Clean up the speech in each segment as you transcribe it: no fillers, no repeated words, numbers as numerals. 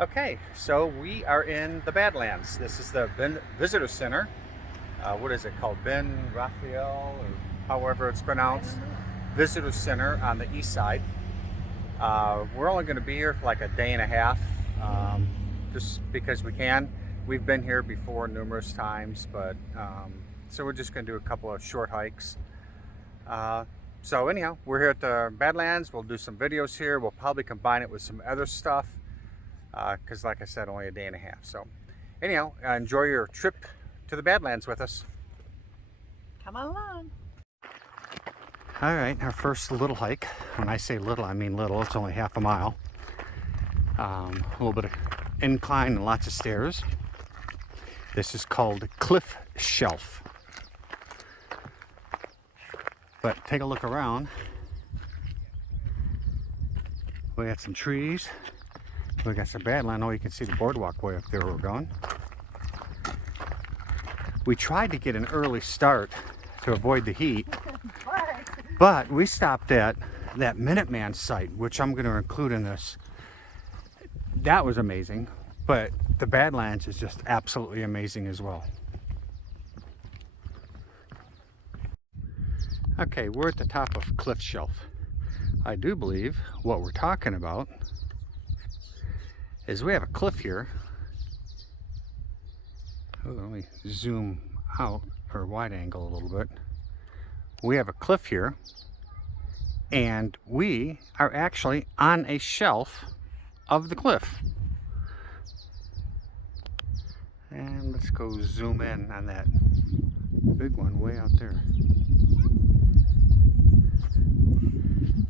Okay, so we are in the Badlands. This is the Visitor Center. What is it called? Ben Raphael, or however it's pronounced. Visitor Center on the east side. We're only going to be here for like a day and a half, just because we can. We've been here before numerous times, but so we're just going to do a couple of short hikes. So anyhow, we're here at the Badlands. We'll do some videos here. We'll probably combine it with some other stuff. Because like I said, only a day and a half. So anyhow, enjoy your trip to the Badlands with us. Come along. All right, our first little hike. When I say little, I mean little. It's only half a mile. A little bit of incline and lots of stairs. This is called Cliff Shelf. But take a look around. We got some trees. We got some Badland. Oh, you can see the boardwalk way up there where we're going. We tried to get an early start to avoid the heat, but we stopped at that Minuteman site, which I'm going to include in this. That was amazing, but the Badlands is just absolutely amazing as well. Okay, we're at the top of Cliff Shelf. I do believe what we're talking about is we have a cliff here. Oh, let me zoom out or wide angle a little bit. We have a cliff here, and we are actually on a shelf of the cliff. And let's go zoom in on that big one way out there.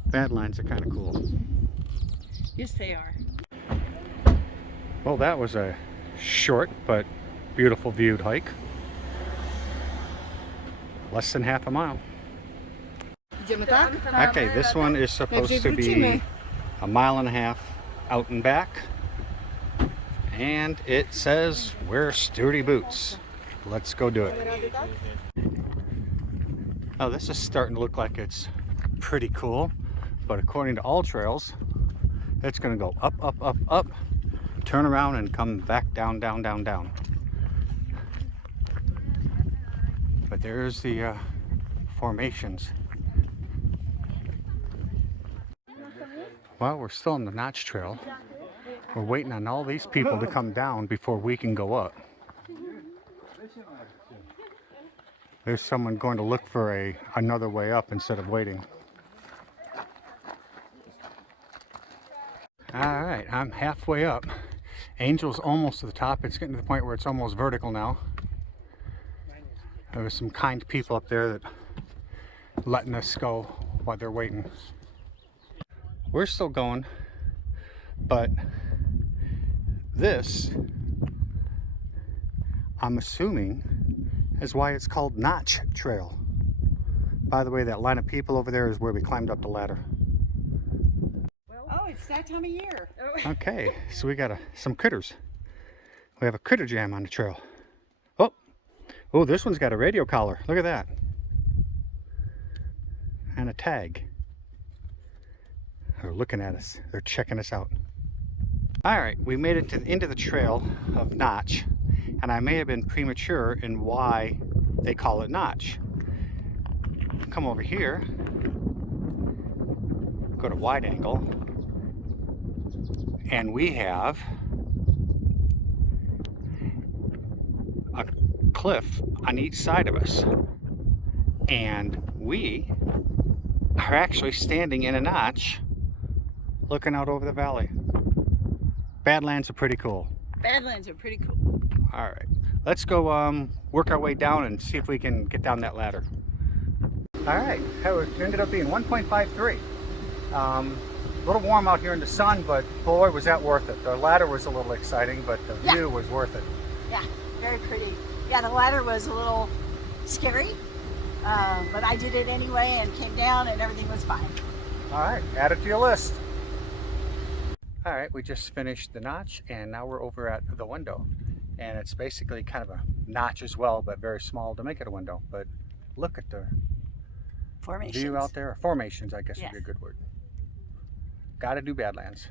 Badlands are kind of cool. Yes, they are. Well, that was a short but beautiful viewed hike. Less than half a mile. Okay, this one is supposed to be a mile and a half out and back. And it says wear sturdy boots. Let's go do it. Oh, this is starting to look like it's pretty cool. But according to All Trails, it's going to go up, up, up, up. Turn around and come back down, down, down, down. But there's the formations. Well, we're still on the Notch Trail. We're waiting on all these people to come down before we can go up. There's someone going to look for another way up instead of waiting. All right, I'm halfway up. Angel's almost to the top. It's getting to the point where it's almost vertical now. There was some kind people up there that letting us go while they're waiting. We're still going, but this, I'm assuming, is why it's called Notch Trail. By the way, that line of people over there is where we climbed up the ladder. Oh, it's that time of year. Okay, so we got some critters. We have a critter jam on the trail. Oh, this one's got a radio collar. Look at that. And a tag. They're looking at us. They're checking us out. All right, we made it into the trail of Notch, and I may have been premature in why they call it Notch. Come over here. Go to wide angle. And we have a cliff on each side of us. And we are actually standing in a notch looking out over the valley. Badlands are pretty cool. Badlands are pretty cool. All right, let's go work our way down and see if we can get down that ladder. All right, it ended up being 1.53. A little warm out here in the sun, but boy, was that worth it. The ladder was a little exciting, but the view was worth it. Yeah, very pretty. Yeah, the ladder was a little scary, but I did it anyway and came down and everything was fine. All right, add it to your list. All right, we just finished the notch and now we're over at the window. And it's basically kind of a notch as well, but very small to make it a window. But look at the Formations. view out there. Formations, I guess would be a good word. Gotta do Badlands.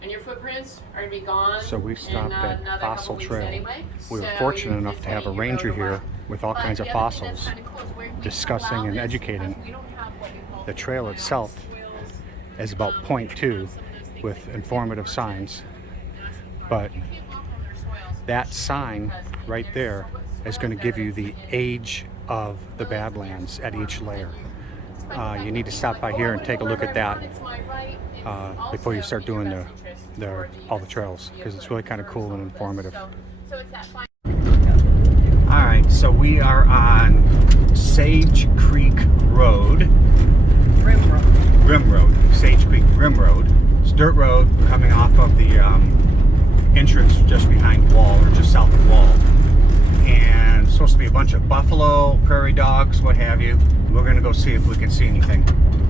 And your footprints are going to be gone. So we stopped at Fossil Trail. Anyway. We were So fortunate enough to have a ranger here with all kinds of the other thing that's fossils, kinda cool is we discussing allow and this educating. because we don't have what we call The trail itself is about 0.2 with informative signs, but that sign right there is going to give you the age of the Badlands at each layer. You need to stop by here and take a look at that before you start doing all the trails, because it's really kind of cool and informative. Alright, so we are on Sage Creek Road. Rim Road. Sage Creek Rim Road. It's dirt road coming off of the entrance just behind Wall, or just south of Wall. And it's supposed to be a bunch of buffalo, prairie dogs, what have you. We're going to go see if we can see anything.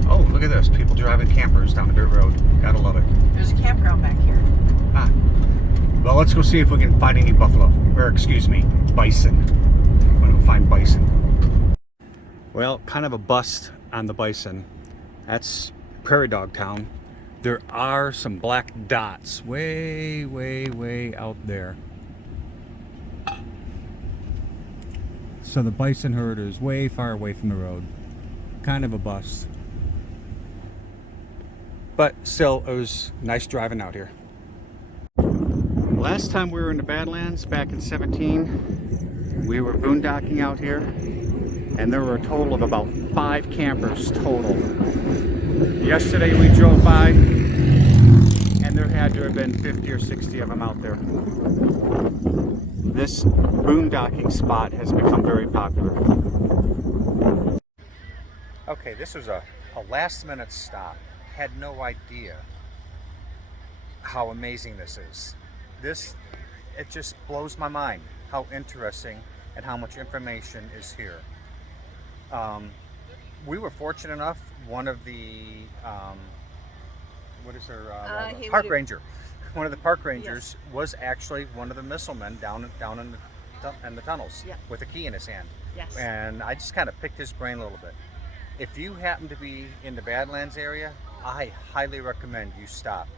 Oh, look at this. People driving campers down the dirt road. Gotta love it. There's a campground back here. Ah. Well, let's go see if we can find any buffalo. Or, excuse me, bison. I'm going to find bison. Well, kind of a bust on the bison. That's Prairie Dog Town. There are some black dots way, way, way out there. So the bison herd is way far away from the road. Kind of a bust. But still, it was nice driving out here. Last time we were in the Badlands, back in 17, we were boondocking out here, and there were a total of about 5 campers total. Yesterday we drove by, and there had to have been 50 or 60 of them out there. This boondocking spot has become very popular. Okay, this was a last-minute stop. Had no idea how amazing this is. It just blows my mind how interesting and how much information is here. We were fortunate enough, one of the park ranger. One of the park rangers was actually one of the missile men down in the tunnels with a key in his hand. Yes. And I just kind of picked his brain a little bit. If you happen to be in the Badlands area, I highly recommend you stop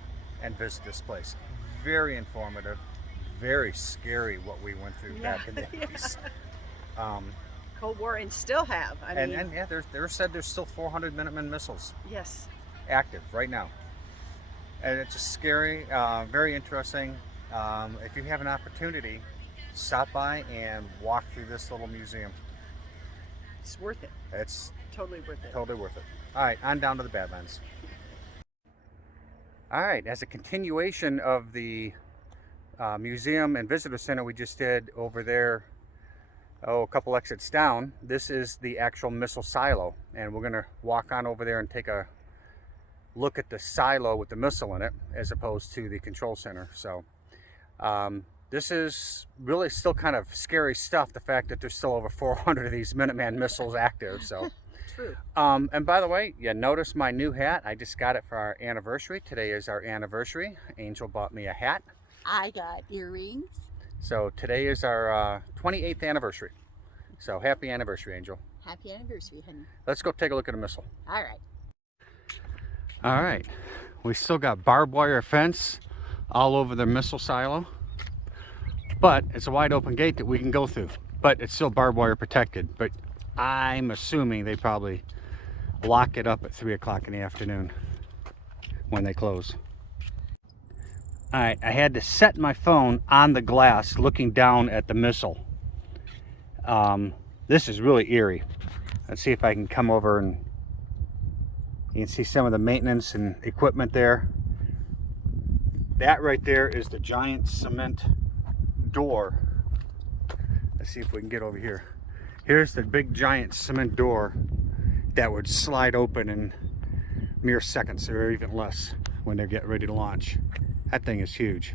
and visit this place. Very informative, very scary what we went through back in the 80s. Cold War, and still have. I mean, They're said there's still 400 Minuteman missiles active right now. And it's just scary, very interesting. If you have an opportunity, stop by and walk through this little museum. it's worth it. It's Totally worth it. totally worth it. All right, on down to the Badlands. All right, as a continuation of the museum and visitor center we just did over there, a couple exits down, this is the actual missile silo, and we're going to walk on over there and take a look at the silo with the missile in it as opposed to the control center. So this is really still kind of scary stuff, the fact that there's still over 400 of these Minuteman missiles active. So True. and by the way, you notice my new hat. I just got it for our anniversary. Today is our anniversary. Angel bought me a hat. I got earrings. So today is our 28th anniversary. So happy anniversary, Angel. Happy anniversary, honey. Let's go take a look at a missile. All right. All right. We still got barbed wire fence all over the missile silo. But it's a wide open gate that we can go through. But it's still barbed wire protected. But I'm assuming they probably lock it up at 3 o'clock in the afternoon when they close. All right, I had to set my phone on the glass looking down at the missile. This is really eerie. Let's see if I can come over and you can see some of the maintenance and equipment there. That right there is the giant cement door. Let's see if we can get over here. Here's the big giant cement door that would slide open in mere seconds or even less when they get ready to launch. That thing is huge.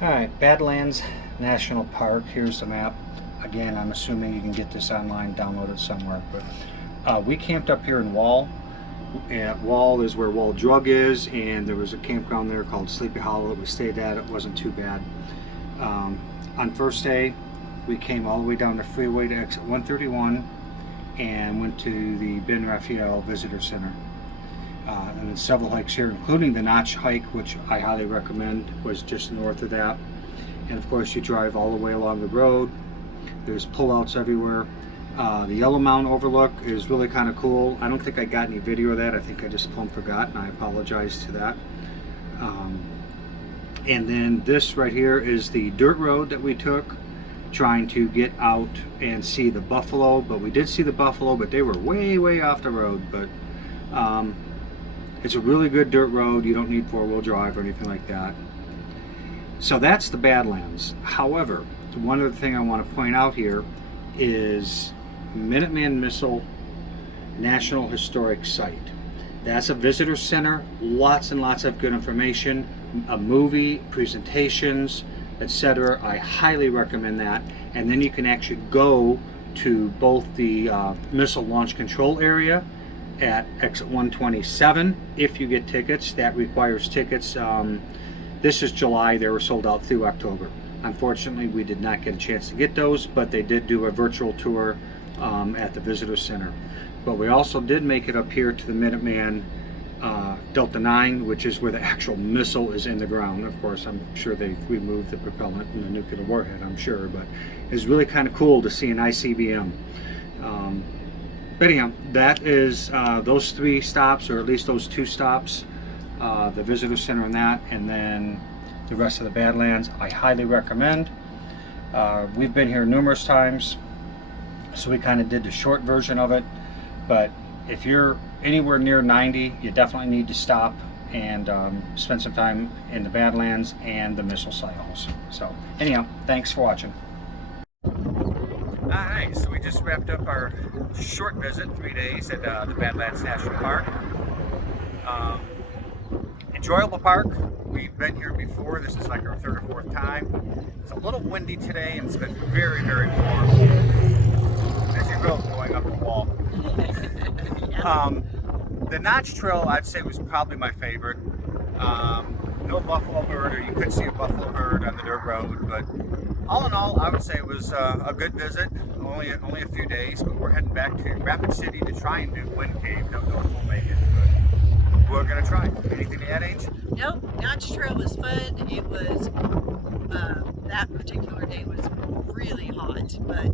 Alright, Badlands National Park. Here's the map. Again, I'm assuming you can get this online, download it somewhere. But we camped up here in Wall. Wall is where Wall Drug is, and there was a campground there called Sleepy Hollow that we stayed at. It wasn't too bad. On first day, we came all the way down the freeway to exit 131 and went to the Ben Raphael Visitor Center. and then several hikes here, including the Notch hike, which I highly recommend, was just north of that. And of course, you drive all the way along the road. There's pullouts everywhere. The Yellow Mountain overlook is really kind of cool. I don't think I got any video of that. I think I just plumb forgot, and I apologize to that. And then this right here is the dirt road that we took, trying to get out and see the buffalo. But we did see the buffalo, but they were way off the road. But it's a really good dirt road. You don't need four-wheel drive or anything like that. So that's the Badlands. However, one other thing I want to point out here is Minuteman Missile National Historic Site. That's a visitor center, lots and lots of good information, a movie, presentations, etc. I highly recommend that. And then you can actually go to both the missile launch control area at exit 127 if you get tickets. That requires tickets. This is July. They were sold out through October. Unfortunately, we did not get a chance to get those, but they did do a virtual tour at the visitor center. But we also did make it up here to the Minuteman Delta 9, which is where the actual missile is in the ground. Of course, I'm sure they removed the propellant and the nuclear warhead, I'm sure, but it's really kind of cool to see an ICBM. But anyhow, that is those 3 stops, or at least those 2 stops, the visitor center and that, and then the rest of the Badlands. I highly recommend. We've been here numerous times, so we kind of did the short version of it. But if you're anywhere near 90, you definitely need to stop and spend some time in the Badlands and the missile silos. So anyhow, thanks for watching. Alright, so we just wrapped up our short visit, 3 days at the Badlands National Park. Enjoyable park. We've been here before. This is like our 3rd or 4th time. It's a little windy today and it's been very warm. As you go, going up the wall. The Notch Trail, I'd say, was probably my favorite. No buffalo herd, or you could see a buffalo herd on the dirt road, but all in all, I would say it was a good visit. Only a few days, but we're heading back to Rapid City to try and do Wind Cave. Don't know if we'll make it, but we're gonna try. Anything to add, Ange? Nope, Notch Trail was fun. It was, that particular day was really hot, but